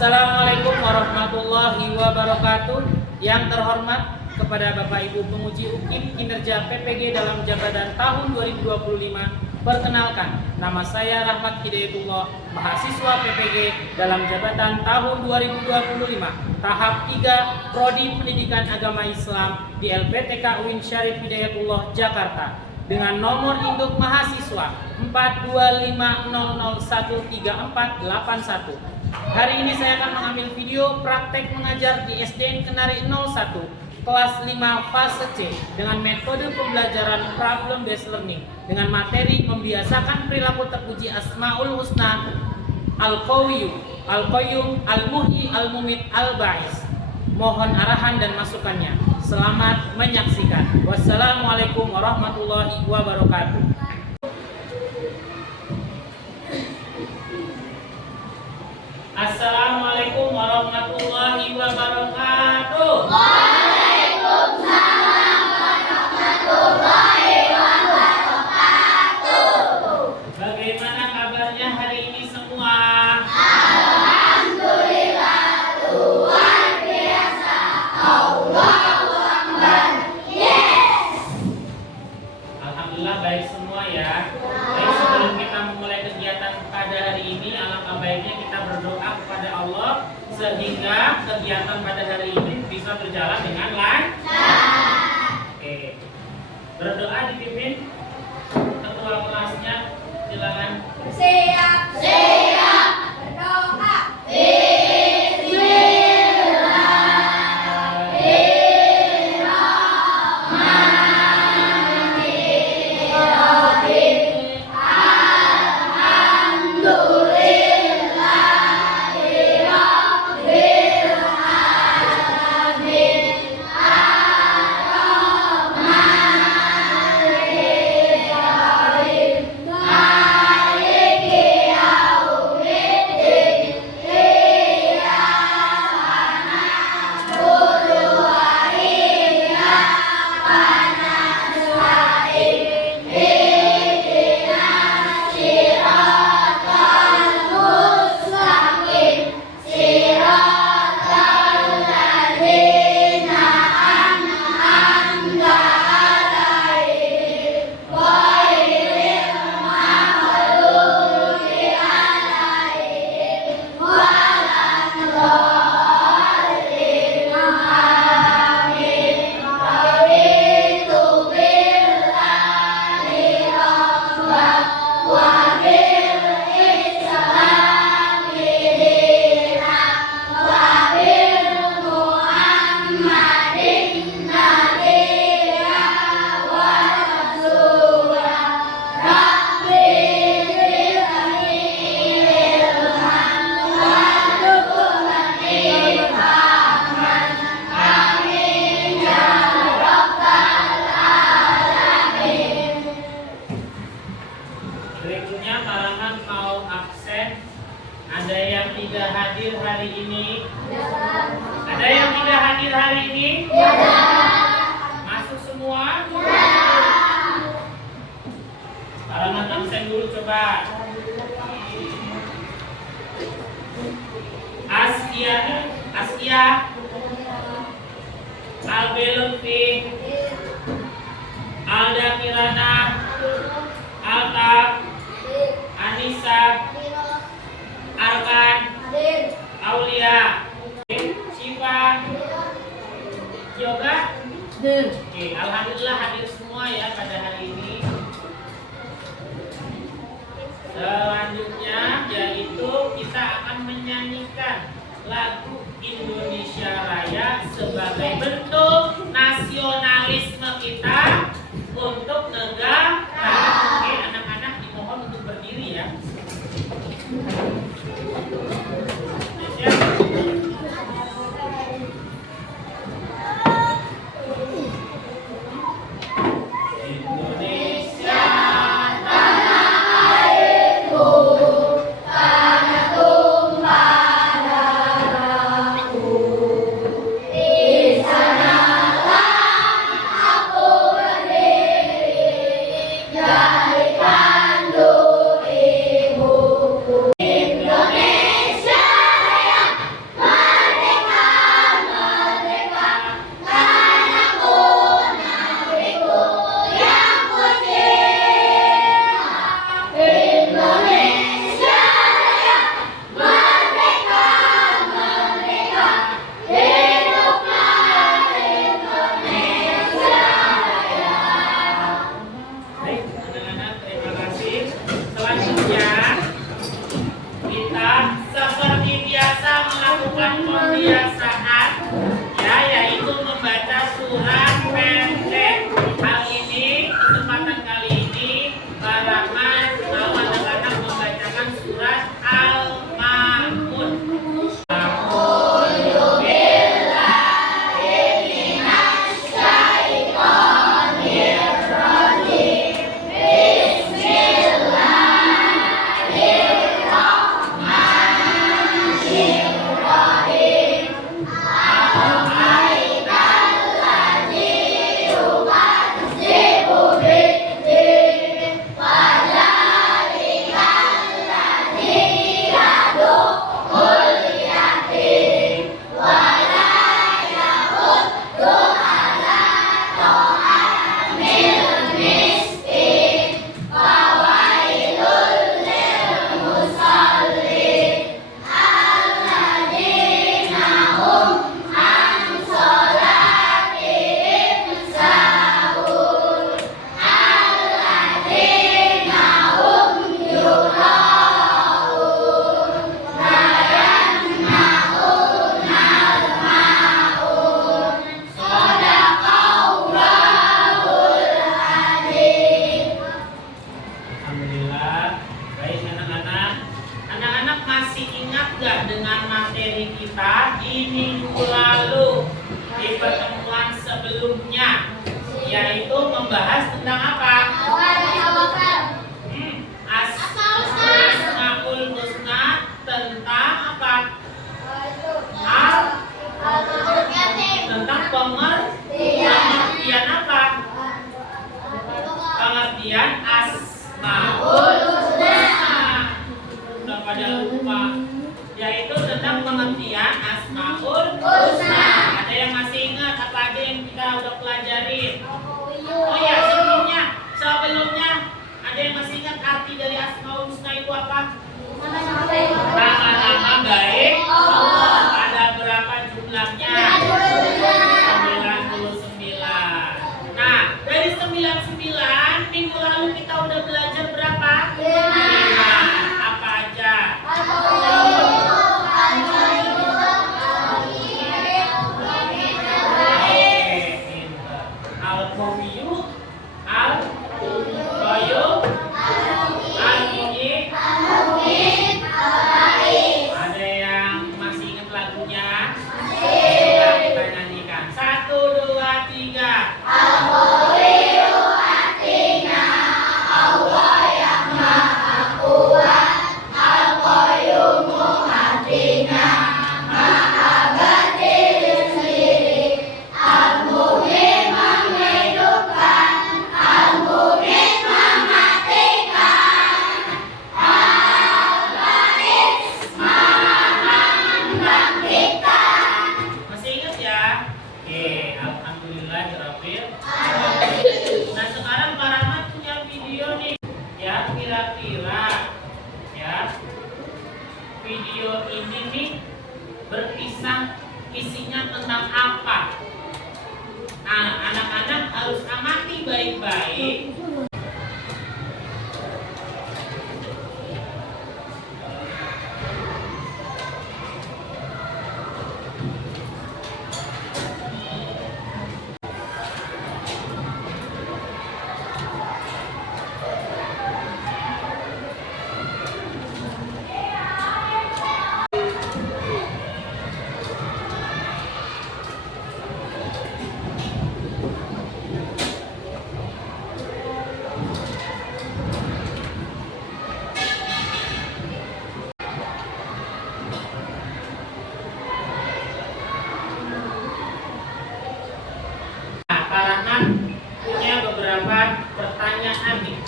Assalamualaikum warahmatullahi wabarakatuh. Yang terhormat kepada Bapak Ibu penguji UKIM kinerja PPG dalam jabatan tahun 2025. Perkenalkan, nama saya Rahmat Hidayatullah, mahasiswa PPG dalam jabatan tahun 2025, tahap 3, Prodi Pendidikan Agama Islam di LPTK UIN Syarif Hidayatullah, Jakarta, dengan nomor induk mahasiswa 425001341. Hari ini saya akan mengambil video praktek mengajar di SDN Kenari 01 kelas 5 fase C dengan metode pembelajaran problem based learning dengan materi membiasakan perilaku terpuji Asmaul Husna, Al-Qawiyyum, Al-Qayyum, Al-Muhyi, Al-Mumit, Al-Ba'is. Mohon arahan dan masukannya. Selamat menyaksikan. Wassalamualaikum warahmatullahi wabarakatuh. Assalamualaikum warahmatullahi wabarakatuh. Waalaikumsalam warahmatullahi wabarakatuh. Bagaimana kabarnya hari ini semua? Alhamdulillah, luar biasa. Allahu Akbar. Yes. Alhamdulillah baik semua ya. Baik, sebelum kita memulai kegiatan pada hari ini, alangkah baiknya kita berdoa kepada Allah sehingga kegiatan pada hari ini bisa berjalan dengan lancar. Oke. Berdoa dipimpin ketua kelasnya, silakan. Siap. Siap. Berdoa. Berikutnya kalangan mau absen. Ada yang tidak hadir hari ini? Ada yang tidak hadir hari ini? Masuk semua? Kalangan absen dulu coba. Askia, Albelutfi, Alda Kirana, Altaf, Anissa, Arkan, Aulia, Syifa, Yoga. Oke, alhamdulillah hadir semua ya pada hari ini. Selanjutnya yaitu kita akan menyanyikan lagu Indonesia Raya sebagai bentuk nasionalisme kita untuk negara. Oke, anak-anak dimohon untuk berdiri ya. Indonesia tanah airku, tanah tumpah darahku. Di sanalah aku berdiri dari kandung ibuku. Indonesia Raya. tentang apa? Asmaul Husna tentang apa? Tentang pengertian apa? Pengertian Asmaul Husna. Sudah pada lupa. Yaitu tentang pengertian Asmaul Husna. Ada yang masih ingat apa aja yang kita udah pelajarin? Oh ya, sebelumnya ada yang masih ingat arti dari Asmaul Husna itu apa? Nama-nama baik Allah. Ada berapa jumlahnya? 99. Nah, dari 99 minggu lalu kita udah belajar berapa? 5. Apa aja? Al-Qawiyu, Al-Qayyum, Al-Muhyi. Ada yang masih ingat lagunya? Coba kita nyanyikan. 1, 2, 3. Masih ingat ya? Oke, alhamdulillah Rabbil alamin. Nah, sekarang Pak Rahmat punya video nih. Ya, kira-kira ya. Video ini nih berkisah isinya tentang apa? Nah, anak-anak harus amati baik-baik. Nah, Pak Rahmat punya beberapa pertanyaan nih.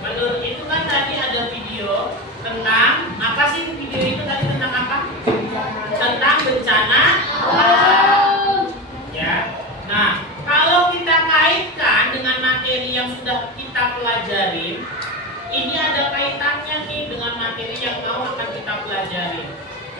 Menurut itu kan tadi ada video tentang apa sih video itu tadi tentang apa? Tentang bencana alam. Ya. Nah, kalau kita kaitkan dengan materi yang sudah kita pelajari, ini ada kaitannya nih dengan materi yang mau akan kita pelajari.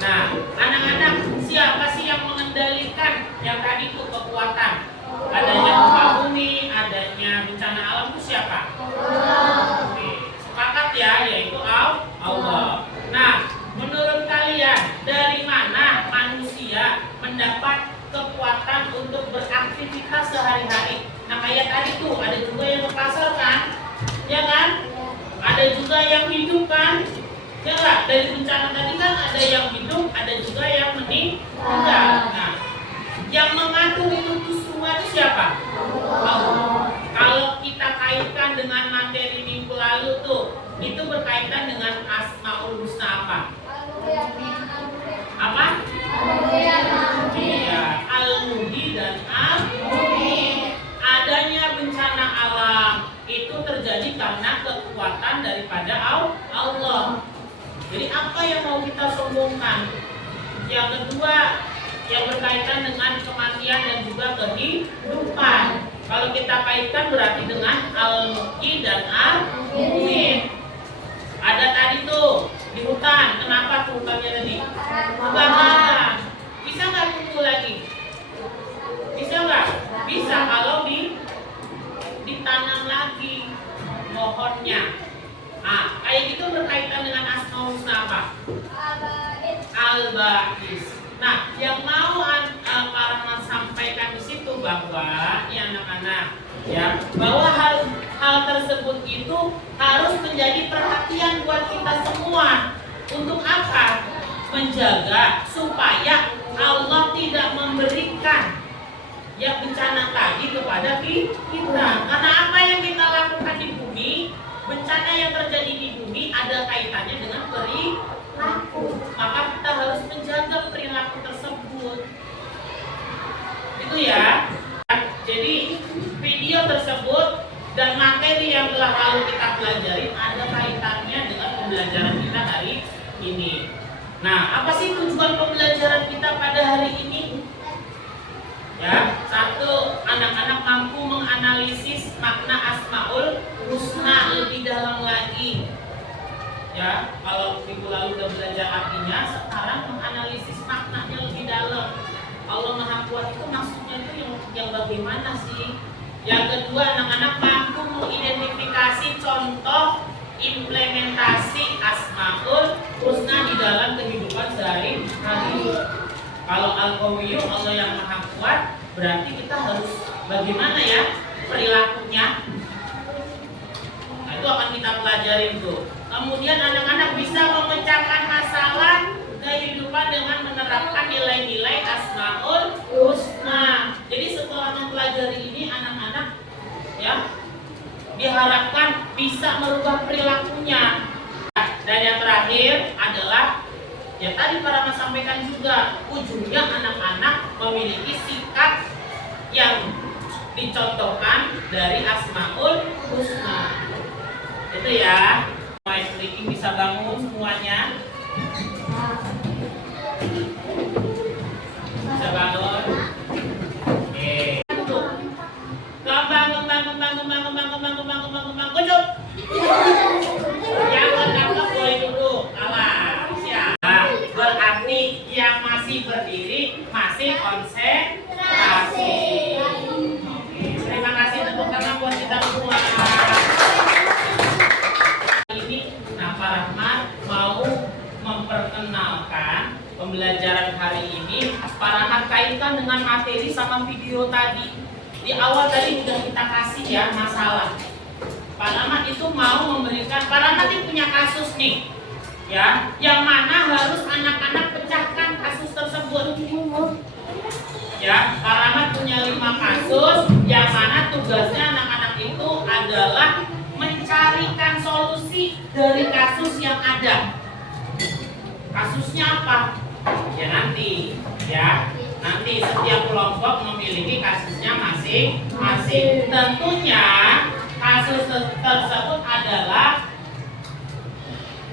Nah, anak-anak, siapa sih yang mengendalikan yang tadi itu kekuatan? Adanya gempa bumi, adanya bencana alam itu siapa? Oke, sepakat ya, yaitu Allah. Nah, menurut kalian dari mana manusia mendapat kekuatan untuk beraktivitas sehari-hari? Nah, kayak tadi tuh ada juga yang ke pasar kan? Ya kan? Ada juga yang hidup kan? Ya enggak? Dari bencana tadi kan ada yang hidup, ada juga yang meninggal. Nah, yang mengatur itu semua itu siapa? Allah. Kalau kita kaitkan dengan materi minggu lalu tuh, itu berkaitan dengan Asmaul Husna apa? Apa? Iya, Al-Muhyi dan Al-Muhyi. Adanya bencana alam itu terjadi karena kekuatan daripada Allah. Jadi apa yang mau kita sombongkan? Yang kedua, yang berkaitan dengan kematian dan juga kehidupan. Kalau kita kaitkan berarti dengan Al-Muhyi dan Al-Muhyi. Ada tadi tuh di hutan, kenapa tuh hutannya tadi? Kebakaran. Bisa nggak tumbuh lagi? Bisa nggak? Bisa kalau ditanam lagi pohonnya. Nah, kayak gitu berkaitan dengan Asmaul Husna apa? Al-Ba'is. Nah, yang mau Pak Rahmat sampaikan di situ bahwa ya anak-anak ya, bahwa hal tersebut itu harus menjadi perhatian buat kita semua. Untuk apa? Menjaga supaya Allah tidak memberikan ya bencana tadi kepada kita. Karena apa yang kita lakukan di bumi, bencana yang terjadi di bumi ada kaitannya dengan perilaku. Maka kita harus menjaga perilaku tersebut. Itu ya. Jadi video tersebut dan materi yang telah lalu kita pelajari ada kaitannya dengan pembelajaran kita hari ini. Nah, apa sih tujuan pembelajaran kita pada hari ini? Ya, satu, anak-anak mampu menganalisis makna Asmaul Husna lebih dalam lagi. Ya, kalau minggu lalu udah belajar artinya, sekarang menganalisis maknanya lebih dalam. Allah Maha Kuat itu maksudnya itu yang bagaimana sih? Yang kedua, anak-anak mampu mengidentifikasi contoh implementasi Asmaul Husna di dalam kehidupan sehari-hari. Kalau Al-Qawiyyu, Allah yang Maha Kuat, berarti kita harus bagaimana ya perilakunya. Nah, itu akan kita pelajarin tuh. Kemudian anak-anak bisa memecahkan masalah kehidupan dengan menerapkan nilai-nilai Asmaul Husna. Jadi setelah mempelajari ini anak-anak ya diharapkan bisa merubah perilakunya. Dan yang terakhir adalah ya tadi para mas sampaikan juga, ujungnya anak-anak memiliki sikap yang dicontohkan dari Asmaul Husna. Itu ya. My sleeping bisa bangun semuanya. Bisa bangun. Oke. Bangun. Kucuk. Yang ketangkep boleh duduk. Alah, siap. Berarti yang masih berdiri masih konsentrasi. Oke, terima kasih tepuk tangan buat kita semua. Ini Pak Rahmat mau memperkenalkan pembelajaran hari ini. Pak Rahmat kaitkan dengan materi sama video tadi. Di awal tadi sudah kita kasih ya masalah. Pak Rahmat itu mau memberikan, Pak Rahmat itu punya kasus nih, ya, yang mana harus anak-anak pecahkan kasus tersebut. Ya, Pak Rahmat punya 5 kasus, yang mana tugasnya anak-anak itu adalah mencarikan solusi dari kasus yang ada. Kasusnya apa? Ya nanti, ya. Nanti setiap kelompok memiliki kasusnya masing-masing. Tentunya kasus tersebut adalah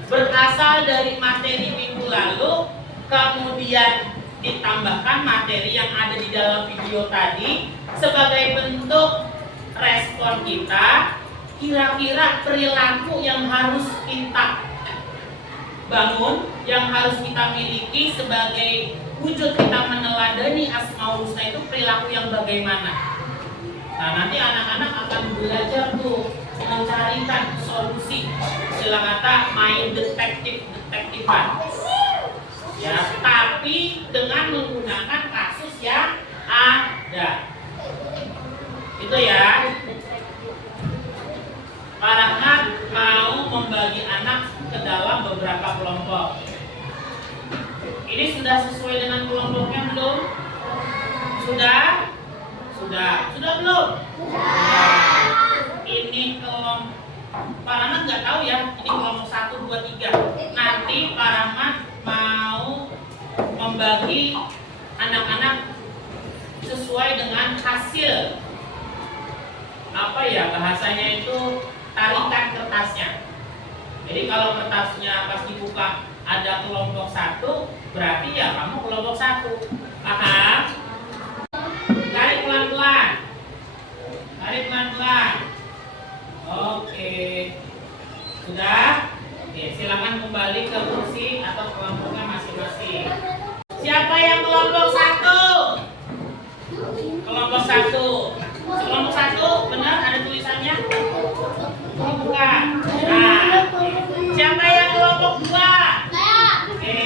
berasal dari materi minggu lalu, kemudian ditambahkan materi yang ada di dalam video tadi sebagai bentuk respon kita. Kira-kira perilaku yang harus kita bangun, yang harus kita miliki sebagai wujud kita meneladani Asmaul Husna itu perilaku yang bagaimana? Nah, nanti anak-anak akan belajar tuh mencarikan solusi. Istilah kata main detektifan. Ya, tapi dengan menggunakan kasus yang ada. Itu ya. Pak Rahmat mau membagi anak ke dalam beberapa kelompok. Ini sudah sesuai dengan kelompoknya belum? Sudah? Sudah belum? Sudah. Ini kelompok Pak Rahmat nggak tahu ya. Ini kelompok 1, 2, 3. Nanti Pak Rahmat mau membagi anak-anak sesuai dengan hasil apa ya bahasanya itu tarikan kertasnya. Jadi kalau kertasnya pas dibuka ada kelompok 1, berarti ya kamu kelompok 1. Paham? Tarik pelan-pelan. Oke. Sudah? Oke, silakan kembali ke kursi atau kelompoknya masing-masing. Siapa yang kelompok 1? Kelompok 1. Kelompok 1, benar ada tulisannya? Oh, bukan. Nah, siapa yang kelompok 2? Oke.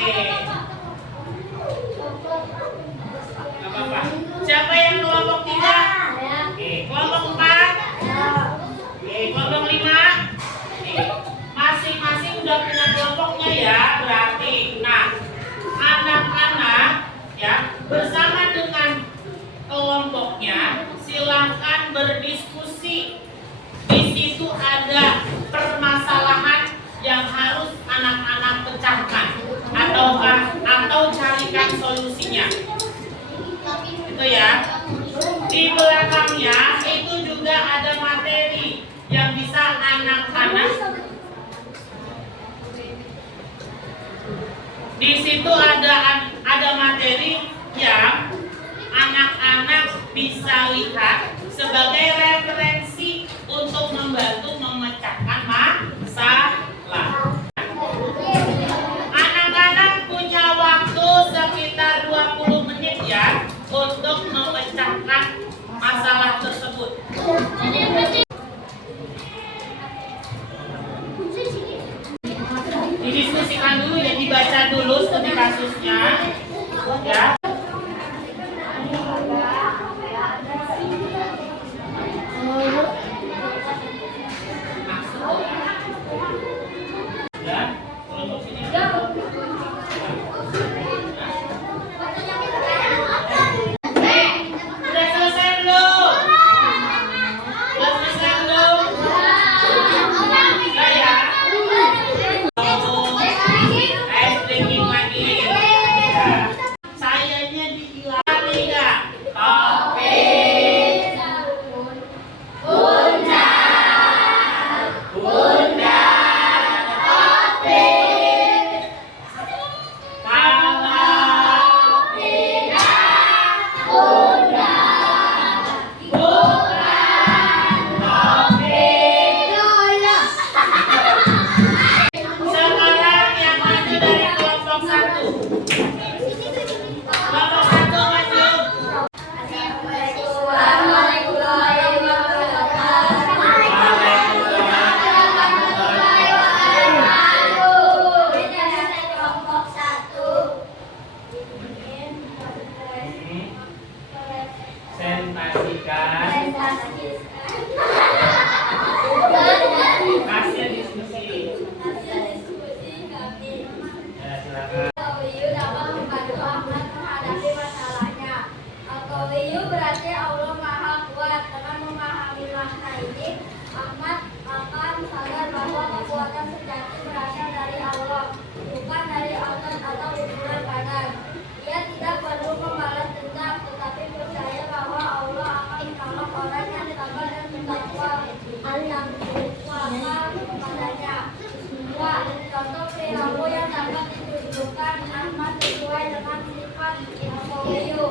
Gak apa-apa. Siapa yang kelompok 3? Oke, kelompok 4? Oke, kelompok 5? Oke. Masing-masing udah punya kelompoknya ya, berarti. Nah, anak-anak ya bersama dengan kelompoknya berdiskusi. Di situ ada permasalahan yang harus anak-anak pecahkan atau carikan solusinya. Itu ya. Di belakangnya itu juga ada materi yang bisa anak-anak. Di situ ada materi yang anak-anak bisa lihat sebagai referensi untuk membantu memecahkan masalah. Anak-anak punya waktu sekitar 20 menit ya untuk memecahkan masalah tersebut. Didiskusikan dulu ya, dibaca dulu studi kasusnya ya. Udah selesai belum? Udah selesai belum? Udah ya? Ice drinking lagi. Ya. Sayanya dibilang tidak. Oke. Bunda. Sekarang yang maju dari kelompok 1. Kelompok 1 maju. Sensasikan hasil diskusi. Ya, silakan. Al-Qawiyu dapat membantu Ahmad menghadapi masalahnya. Al-Qawiyu berarti Allah Maha Kuat. Dengan memahami makna ini, Ahmad akan sadar bahwa kekuatan sejati berasal dari Allah, bukan dari otot atau ukuran badan. Ia tidak perlu membalas dendam, tetapi percaya bahwa Allah akan menolong orang yang sabar dan bertakwa, yang berpuasa kepadanya. Dua, contoh perilaku yang dapat ditunjukkan Ahmad sesuai dengan sifat Al-Qawiyu.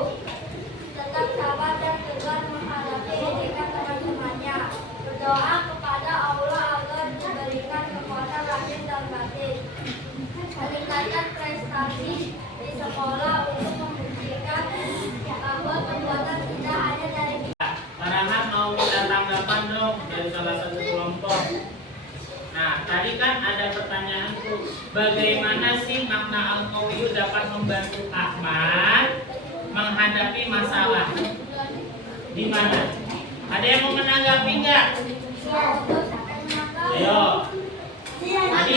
Tetap sabar dan tegar menghadapi ejekan teman-temannya. Berdoa kepada Allah agar diberikan kekuatan lahir dan batin. Meningkatkan prestasi di sekolah untuk membuktikan bahwa kekuatan tidak hanya dari Para anak mau minta tanggapan dong dari salah satu kelompok. Nah, tadi kan ada pertanyaan tuh, bagaimana sih makna Al-Qawiyu dapat membantu Ahmad menghadapi masalah? Di mana? Ada yang mau menanggapi nggak? Ayo. Tadi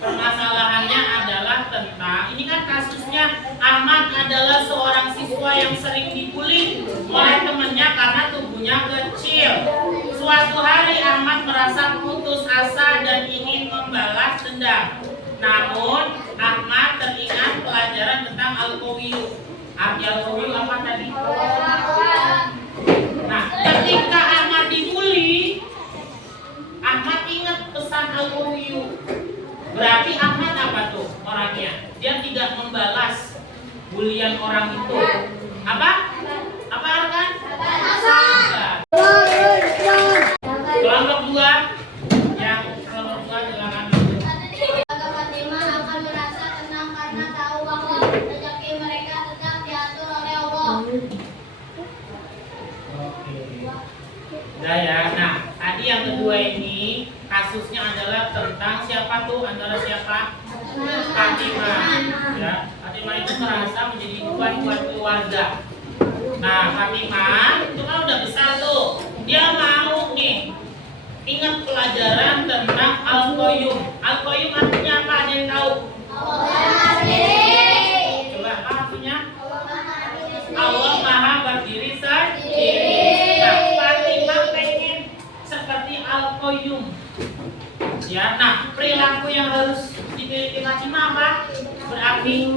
permasalahannya adalah tentang, ini kan kasusnya Ahmad adalah seorang siswa yang sering dibully oleh temannya karena tubuhnya kecil. Suatu hari Ahmad merasa putus asa dan ingin membalas dendam. Namun Ahmad teringat pelajaran tentang Al-Qawiyu. Arti Al-Qawiyu apa tadi? Nah, ketika Ahmad dibully, Ahmad ingat pesan Al-Qawiyu. Berarti Ahmad apa tuh orangnya? Dia tidak membalas bulian orang itu. Apa? Apa Arkan? Sabar. Kelompok 2 yang kelompok 2 silakan. Fatimah akan merasa tenang karena tahu bahwa rezeki mereka tetap diatur oleh Allah. Oke. Udah ya. Nah, tadi yang kedua ini kasusnya adalah tentang siapa tuh, antara siapa? Fatimah. Ya, Fatimah itu merasa menjadi beban buat keluarga. Nah, Fatimah itu kan udah besar tuh. Dia mau nih ingat pelajaran tentang Al-Qayyum. Al-Qayyum artinya apa? Ada yang tahu? Coba apa artinya? Allah Maha berdiri sendiri. Nah, al-qayyum. Ya, nah perilaku yang harus dimiliki Fatimah apa? Berarti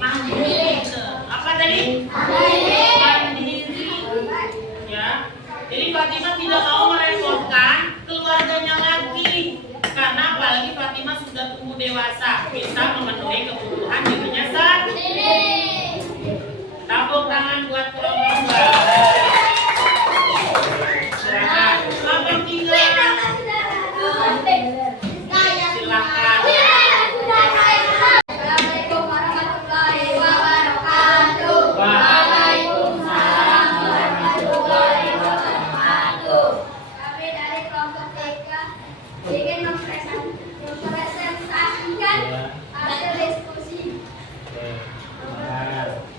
mandiri. Apa tadi? Mandiri. Ya. Jadi Fatimah tidak mau merepotkan keluarganya lagi. Karena apalagi Fatimah sudah tumbuh dewasa, bisa memenuhi kebutuhan dirinya sendiri. Tepuk tangan buat kelompok. Silakan. Selamat tinggal. Silakan. Assalamualaikum warahmatullahi wabarakatuh. Waalaikumsalam warahmatullahi wabarakatuh. Kami dari kelompok TK ingin mempresentasikan hasil diskusi.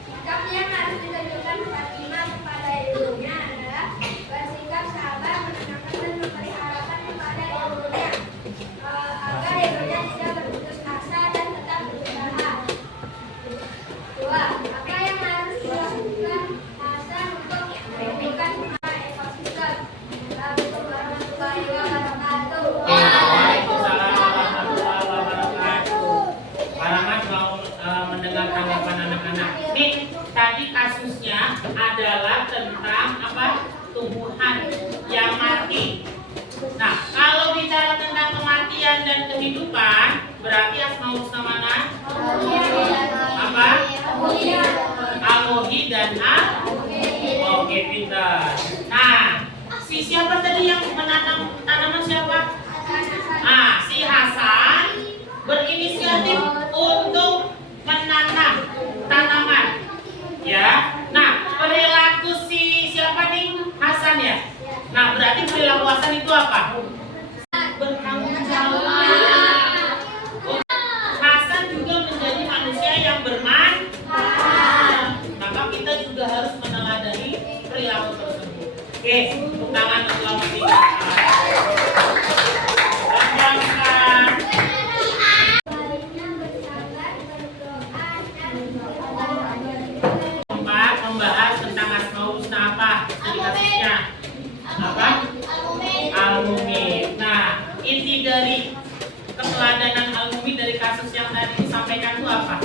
Sikap yang harus ditunjukkan Fatimah kepada ibunya adalah bersikap sabar, menenangkan dan memeliharakan kepada ibunya agar ibunya tidak berputus asa dan tetap berusaha. Dua, apa yang harus dilakukan Hasan untuk menumbuhkan ekosistem? Assalamualaikum warahmatullahi wabarakatuh. Waalaikumsalam warahmatullahi wabarakatuh. Paramat mau mendengar tanggapan anak-anak. Nih, tadi kasusnya adalah tentang apa? Tumbuhan yang mati. Nah, kalau bicara tentang kematian dan kehidupan, berarti asmaul husna mana? Apa? Al-Muhyi dan Oke, pintar. Nah, si siapa tadi yang menanam tanaman siapa? Si Hasan berinisiatif untuk menanam tanaman. Ya. Nah, perilaku si siapa nih? Hasan ya. Nah, berarti perilaku Hasan itu apa? Bertanggung jawab. Hasan juga menjadi manusia yang bermanfaat. Maka kita juga harus meneladani perilaku tersebut. Oke, tepuk tangan untuk selamat tinggal. Membahas tentang asmaul husna apa? Jadi kasusnya apa? Al-Mumin. Nah, inti dari keteladanan Al-Mumin dari kasus yang tadi disampaikan itu apa?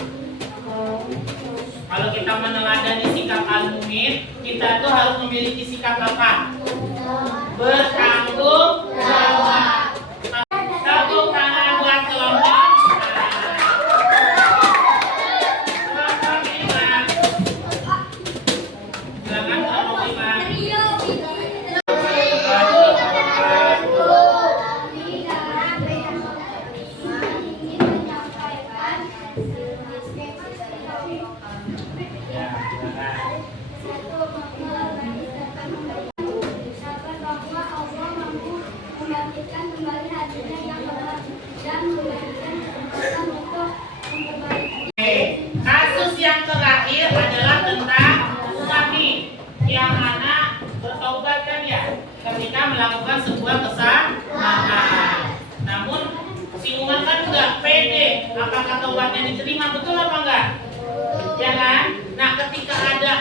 Kalau kita meneladani sikap Al-Mumin, kita tuh harus memiliki sikap apa? Bertanggung jawab. Tepuk tangan buat kelompok. Silakan kelompok 5. Ya, silakan. Oke, kasus yang terakhir adalah tentang Umami yang mana bertaubat kan ya ketika melakukan sebuah kesalahan. Namun si Umar kan nggak pede apakah taubatnya diterima, betul apa enggak? Ya kan? Nah, ketika ada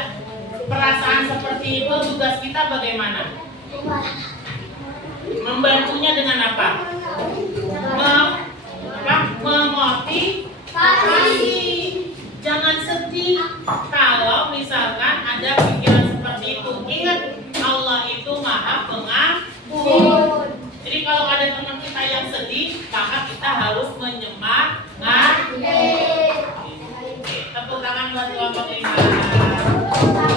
perasaan seperti itu, tugas kita bagaimana? Membantunya dengan apa? Memotivasi. Jangan sedih kalau misalkan ada pikiran seperti itu. Ingat, Allah itu Maha Pengampun. Jadi kalau ada teman kita yang sedih, maka kita harus menyemangati. Tepuk tangan buat kelompok 5.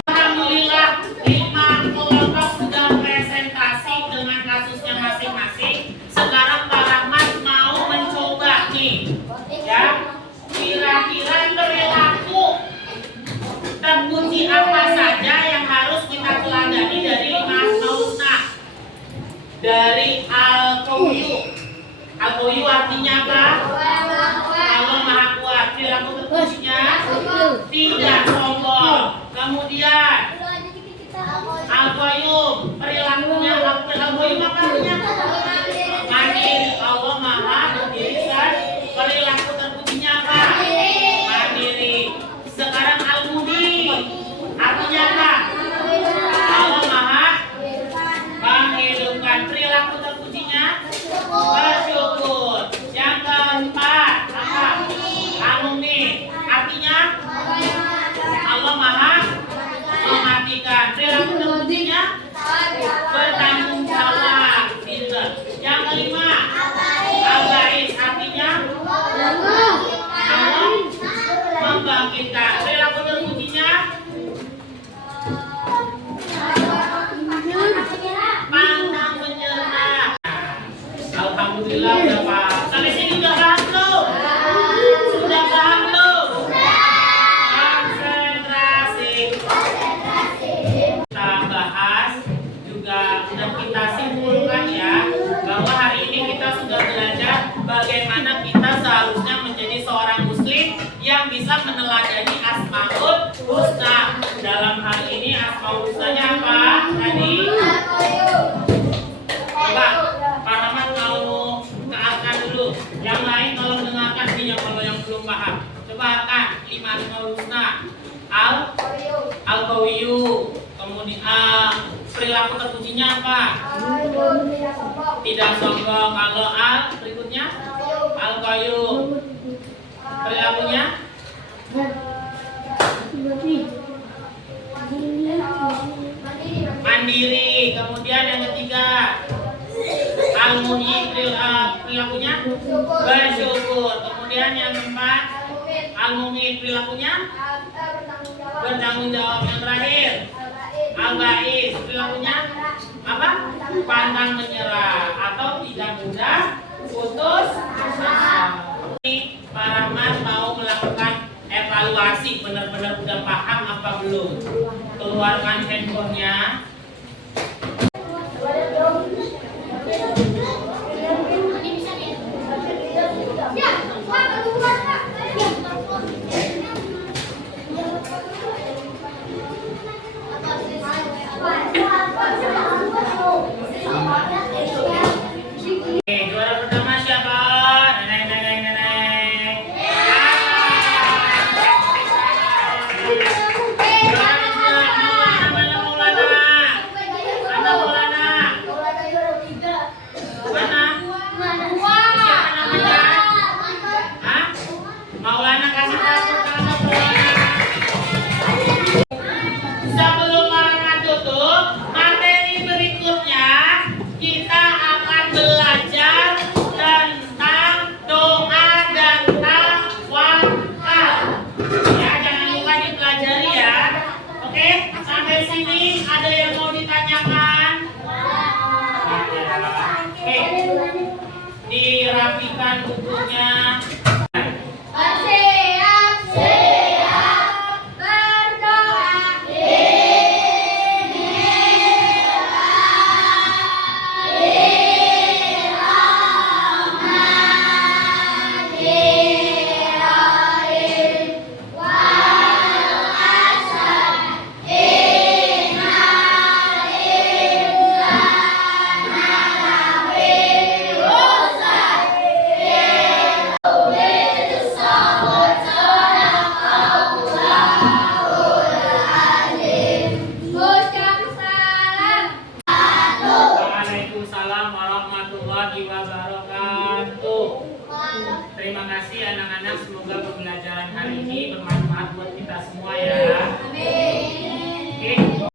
Alhamdulillah, 5 kelompok sudah presentasi dengan kasusnya masing-masing. Sekarang Pak Rahmat mau mencoba nih, ya. Kira-kira perilaku terpuji apa saja yang harus kita teladani dari 5 asmaul husna? Dari Al-Qayyum. Al-Qayyum artinya apa? Allah Maha Kuat. Perilaku terpujinya tidak sombong. Kemudian Al-Qayyum, perilakunya Al-Qayyum apa artinya? Mandiri. Allah Maha berdiri. Perilaku terpujinya apa? Mandiri. Sekarang Al-Muhyi artinya apa? Allah Maha menghidupkan. kita simpulkan ya bahwa hari ini kita sudah belajar bagaimana kita seharusnya menjadi seorang muslim yang bisa meneladani Asmaul Husna. Dalam hal ini Asmaul Husnanya apa? Tadi coba Pak Rahmat mau kearkan dulu. Yang lain tolong dengarkan sih kalau yang belum paham. Coba arkan 5 Asmaul Husna. Al-Qawiyu. Kemudian perilaku terpujinya apa? Tidak sombong. Kalau al berikutnya Al-Qayyum. Perilakunya mandiri. Kemudian yang ketiga Al-Muhyi. Perilakunya bersyukur. Kemudian yang keempat Al-Mumin. Perilakunya bertanggung jawab. Yang terakhir Al-Ba'is. Perilakunya apa? Pantang menyerah atau tidak mudah putus asa. Ini Pak Rahmat mau melakukan evaluasi, benar-benar udah paham apa belum? Keluarkan handphonenya. Oke, juara pertama siapa? Nenek. Juara kedua mana Maulana? Mana Maulana? Mana? Siapa namanya? Hah? Maulana kasih tahu nama Maulana. Sebelum Maulana tutup, materi berikutnya kita akan belajar tentang doa dan tawakal. Ya, jangan lupa dipelajari ya. Oke, sampai sini ada yang mau ditanyakan? Oke, dirapikan bukunya. Waalaikumsalam warahmatullahi wabarakatuh. Terima kasih anak-anak, semoga pembelajaran hari ini bermanfaat buat kita semua ya.